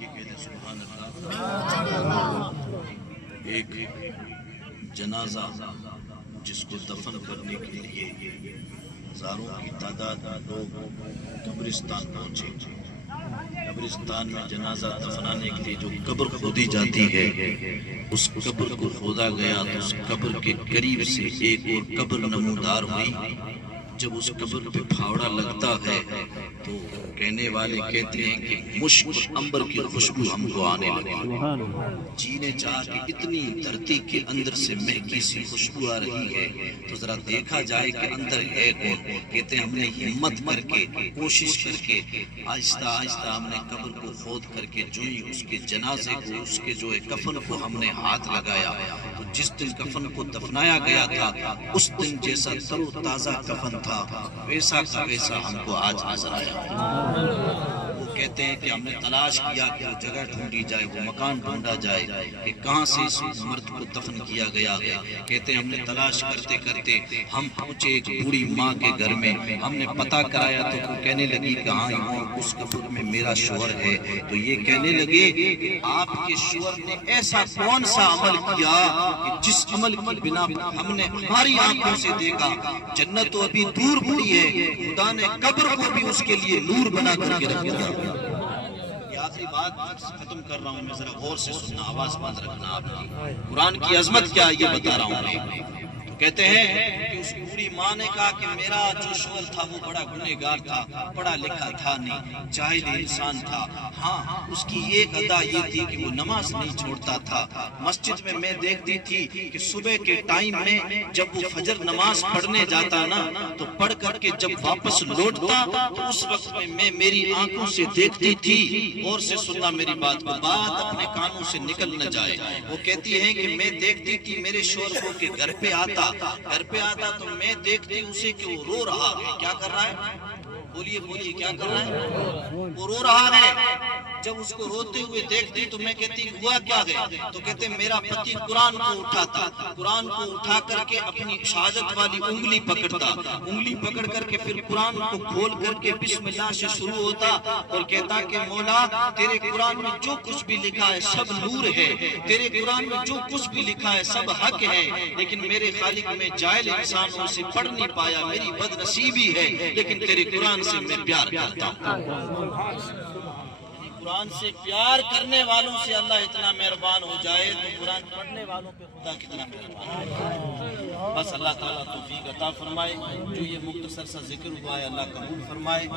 سبحان اللہ۔ ایک جنازہ جس کو دفن کرنے کے لیے ہزاروں کی تعداد لوگ قبرستان پہنچے۔ قبرستان میں جنازہ دفنانے کے لیے جو قبر کھودی جاتی ہے، اس قبر کو کھودا گیا تو اس قبر کے قریب سے ایک اور قبر نمودار ہوئی۔ جب اس قبر پہ پھاوڑا لگتا ہے تو کہنے والے کہتے ہیں کہ مشک اور عنبر کی خوشبو ہم کو آنے لگی۔ جی نے چاہا کہ اتنی دھرتی کے اندر سے مہکی سی خوشبو آ رہی ہے تو ذرا دیکھا جائے کہ اندر ہے کون۔ کہتے ہیں ہم نے ہمت کر کے، کوشش کر کے، آہستہ آہستہ ہم نے قبر کو کھود کر کے جو ہی اس کے جنازے کو، اس کے جو کفن کو ہم نے ہاتھ لگایا تو جس دن کفن کو دفنایا گیا تھا اس دن جیسا تر و تازہ کفن تھا ویسا کا ویسا ہم کو آج نظر آیا۔ وہ کہتے ہیں کہ ہم نے تلاش کیا کہ وہ جگہ ڈھونڈی جائے، وہ مکان ڈھونڈا جائے کہ کہاں سے اس مرد کو دفن کیا گیا ہے۔ کہتے ہیں ہم نے تلاش کرتے کرتے ہم پہنچے ایک بوڑھی ماں کے گھر میں۔ ہم نے پتہ کرایا تو وہ کہنے لگی کہ ہاں یہاں اس قبر میں میرا شوہر ہے۔ تو یہ کہنے لگے کہ آپ کے شوہر نے ایسا کون سا عمل کیا کہ جس عمل کی بنا پر ہم نے ہماری آنکھوں سے دیکھا جنت تو ابھی دور پڑی ہے، خدا نے قبر کو بھی اس کے لیے نور بنا کر کے رکھ دیا۔ یہ آخری بات ختم کر رہا ہوں میں، ذرا غور سے سننا، آواز بند رکھنا آپ کی۔ قرآن کی عظمت کیا یہ بتا رہا ہوں میں۔ تو کہتے ہیں کہ اس بوڑھی ماں نے کہا کہ میرا جو شوہر تھا وہ بڑا گنہگار تھا، پڑھا لکھا تھا نہیں، جاہل انسان تھا۔ ہاں اس کی ایک ادا یہ تھی کہ وہ نماز نہیں چھوڑتا تھا۔ مسجد میں دیکھتی تھی کہ صبح کے ٹائم میں جب وہ فجر نماز پڑھنے جاتا نا تو پڑھ کر کے جب واپس لوٹتا تو اس وقت میں میری آنکھوں سے دیکھتی تھی۔ اور سے سننا میری بات کو، بات اپنے کانوں سے نکل نہ جائے۔ وہ کہتی ہے کہ میں دیکھتی تھی میرے شوہر کو کہ گھر پہ آتا تو میں دیکھتی اسے کہ وہ رو رہا ہے۔ کیا کر رہا ہے؟ بولیے بولیے، کیا کر رہا ہے؟ وہ رو رہا ہے۔ جب اس کو روتے ہوئے دیکھتی تو میں کہتی ہوا کیا ہے؟ تو کہتے میرا پتی قرآن کو اٹھاتا، قرآن کو اٹھا کر کے اپنی شہادت والی انگلی پکڑتا، انگلی پکڑ کر کے پھر قرآن کو کھول کر کے بسم اللہ سے شروع ہوتا اور کہتا کہ مولا تیرے قرآن میں جو کچھ بھی لکھا ہے سب نور ہے، تیرے قرآن میں جو کچھ بھی لکھا ہے سب حق ہے، لیکن میرے خالق میں جاہل انسانوں سے پڑھ نہیں پایا، میری بد نصیبی ہے، لیکن تیرے قرآن سے میں پیار کرتا ہوں۔ قرآن سے پیار کرنے والوں سے اللہ اتنا مہربان ہو جائے تو قرآن پڑھنے والوں پہ خدا کتنا مہربان ہے۔ بس اللہ تعالیٰ توفیق عطا فرمائے۔ جو یہ مختصر سا ذکر ہوا ہے اللہ قبول فرمائے۔